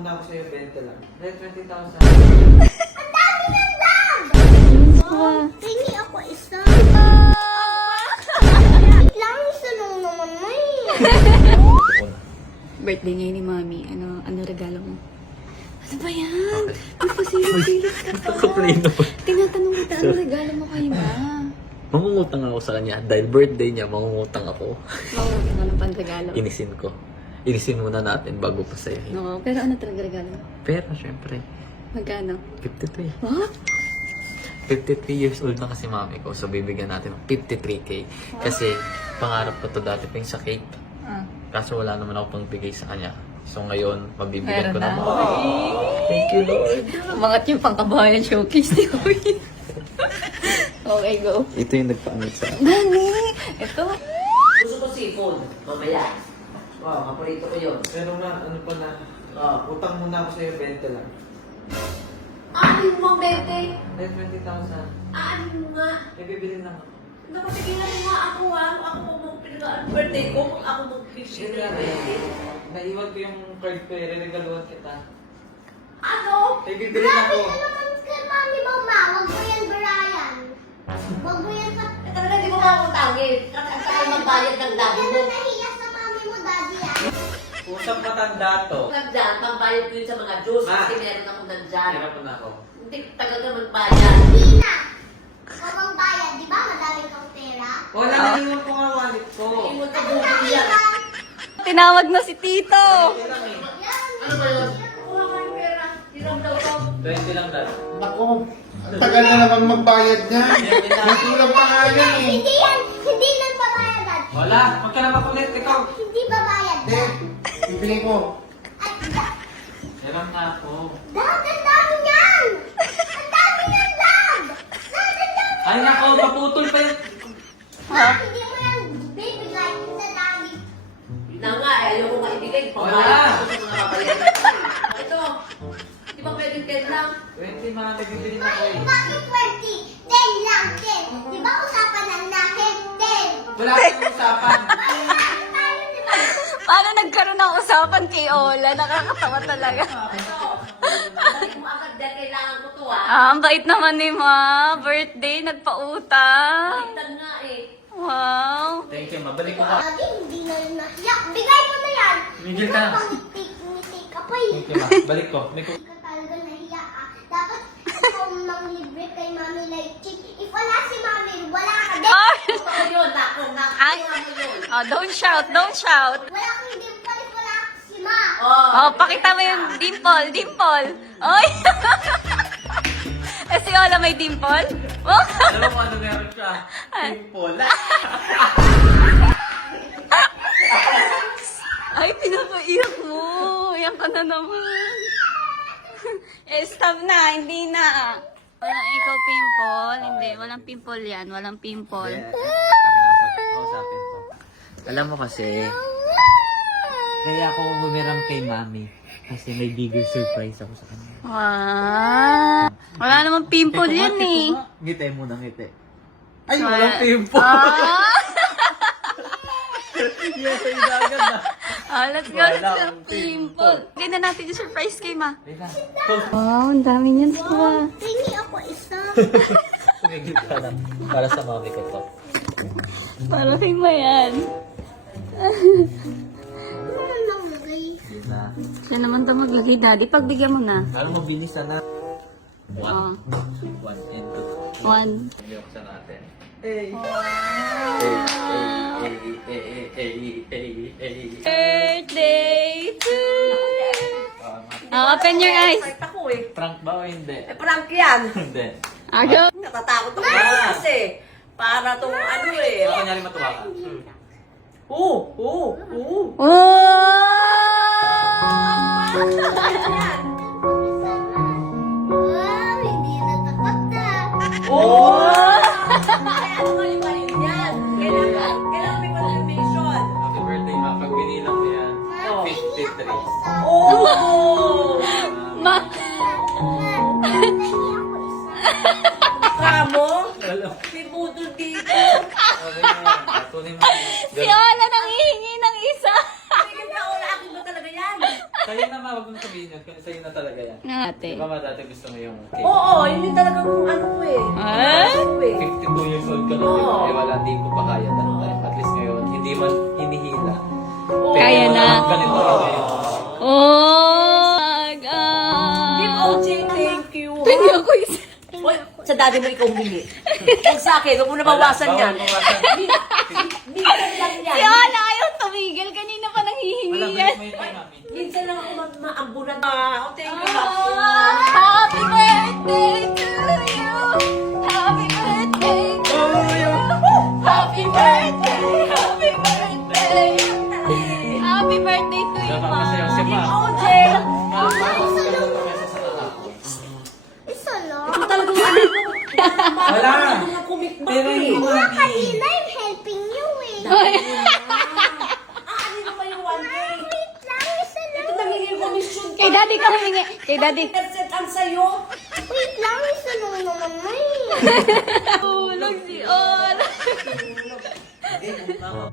muna ako sa'yo, 20 lang. Dahil 20,000. Ang dami ng lang! Tingin ako isa. Lang isa lang naman na Birthday ngayon ni Mami. Ano regalo mo? Ano ba yan? Nagpasilip-silip ka pa. Nakaplay na po. Tinatanong kita, ano regalo mo kay Ma? Mangungutang ako sa kanya. Dahil birthday niya, mangungutang ako. Mangungutang ka ng panregalo. Inisin ko. Inisin muna natin bago pa sa'yo. No, pero ano talaga regalo mo? Pero syempre, Magkano? 53. What? 53 years old na kasi mami ko. So bibigyan natin ng 53K. Kasi pangarap ko to dati pa yung sa cake. Kaso wala naman ako pang bigay sa kanya. So ngayon, mabibigyan ko na. Thank you, Lord. Umangat yung pangkabahayan showcase ni Oy. Okay, go. Ito yung nagpaangat sa akin. Dani! Ito. Gusto ko seafood, mamaya. Wow, kaparito ko yun. Pero na, ano pa na, utang muna ako sa'yo, 20 lang. Ano mo, Bete? Dahil 20,000. Ano nga? Eh, bibili lang ako. Naku, sige lang nga ako ha. Ako mo pinagaan birthday ko. Kung ako mo Shit lang eh. Naiwan ko yung card ko eh, re-regaluhan kita. Ano? Eh, bibili lang ako. Ano naman kay Mami Mama? Wag mo yan, Brian. Wag mo yan sa... Eh, talaga di mo makakutangin. Kakasakal magbayad ng daddy Yan mo. na nahiya sa Mami mo, Daddy ah. Usap matanda to. Nandyan, pambayad ko yun sa mga juice. Ma. Kasi meron akong nandyan. Hirapan na ako. Hindi, tagal ka magbayad. Hindi na. Huwag mong bayad, di ba? Madami kang pera. Wala, naiwan ko nga wallet ko. Iwan ka buhay yan. Tinawag na si Tito. 20 lang eh. Ano ba yun? Kuha ka yung pera. Hiram daw to. 20 lang dad. Ako, ang tagal na naman magbayad niya. May kulang pa nga yan eh. Hindi yan. Hindi lang babayad, Dad. Wala, huwag ka na makulit, ikaw. Hindi babayad, Hindi, Dad. bibili ko. At Dad, Hiram na ako. Dad, ang dami niyan! Ang dami niyan, Dad! Dad, ang dami! Ay nako, maputol pa yun. Dad, hindi mo yan bibigay sa Daddy. Na nga, ayaw ko nga ibigay. Wala. Pambayad ko sa mga kapalit. Ito. Di ba pwedeng 10 lang? 20 mga bibili na ko eh. Bakit 20? 10 lang, 10. Di ba usapan ng natin? 10. Wala akong usapan. Bakit tayo, di ba? Paano nagkaroon ng usapan kay Ola? Nakakatawa talaga. Ito. Balik mo agad dahil kailangan ko to ah. Ang bait naman ni Ma. Birthday, nagpautang. Baliktad nga eh. Wow. Thank you, mabalik ko ka. Daddy, hindi na yun nahiya. Bigay mo na yan. Miguel ka. Pangiti ka pa eh. Thank you, ma. Balik ko. May Hindi ka talaga nahiya ah. Dapat ikaw mang libre kay Mami like chick. If wala si Mami, wala ka din. Ay! Totoo yun. Nako, Ay! nakuha mo yun. Oh, don't shout, don't shout. Wala kang dimple if wala si Ma. Oh, pakita mo yung dimple, dimple. Oy! Eh, si Ola may dimple? Oh! alam mo kung ano meron siya. Simple. Ay, pinapaiyak mo. Iyak ka na naman. Eh, stop na. Hindi na. Walang ikaw pimple. Hindi, walang pimple yan. Walang pimple. Kausapin ko. Alam mo kasi, kaya ako humiram kay mami. Kasi may bigger surprise ako sa kanya. Wow. Wala namang pimple yan eh. Ngiti muna, ngiti. Ay, walang pimple. Ah! Yes, ay agad na. Let's go. Let's go. Pimple. Ganda natin yung surprise kay Ma. Wait lang. Wow, ang dami niyan sa Tingin ako isa. Tumigil ka lang. Para sa mami ko to. Para kay Ma yan. Ano lang guys? Yun na. Siya naman ito maglagay, Daddy. Pagbigyan mo na. Lalo mabilis na. Oh. 1 and 2. One. Buksan natin. Hey. Birthday to you. Open your eyes. Fight ako eh. Prank ba o hindi? Eh, prank yan. Hindi. Ayaw. Natatakot ako kasi. Para tong ano eh. Kung kunyari matuwa ka. Oo. Wow! Yan. Wow, hindi natakot na. Oo. Kaya ano nga yung mali yan? Kailangan may confirmation. Happy birthday ma. Pag binilang mo yan, Oh. 53. Oo. Ma! Kamo? Alam. May budol dito. Okay na yan. Tunin mo. Si Ola nang hihingi ng isa. May ganda ko na akin ba talaga yan? Sa'yo naman. huwag mong sabihin yun. Kasi sa'yo na talaga yan. Ate. Di ba ma, dati gusto mo yung cake? Oo, yun yung talagang ano ko eh. Ah? Ano eh. 52 years old ka na, di ba? Oo. Eh, wala, di ko pa kaya that time. At least ngayon, hindi man hinihila. Kaya na. Ganito ka ngayon. Oh my God. Kim OJ, thank you. Hindi ako isa. Uy, sa daddy mo ikaw humingi. Huwag sa akin, huwag mo na bawasan yan. Bawasan. Minsan lang yan. Si Ola ayaw tumigil. Kanina pa nanghihingi Wala, yan. bilis mo yun kay mami. Minsan lang ako maambunan. Oh, thank you. Happy birthday to you. Happy birthday to you. Happy birthday. Happy birthday. Happy birthday to you, Dapat masaya si ma. OJ! Isa lang. Ito talagang ano mo. Wala. Mga kumikbak Pero eh. yung Wala kanina, I'm helping you eh. Ano ba yung one day? Wait lang, isa lang. Ito nagiging komisyon ka. Kay daddy ka humingi. Kay daddy. Headset ang sayo. Wait lang, isa lang naman na eh. Tulog si Ola. Tama.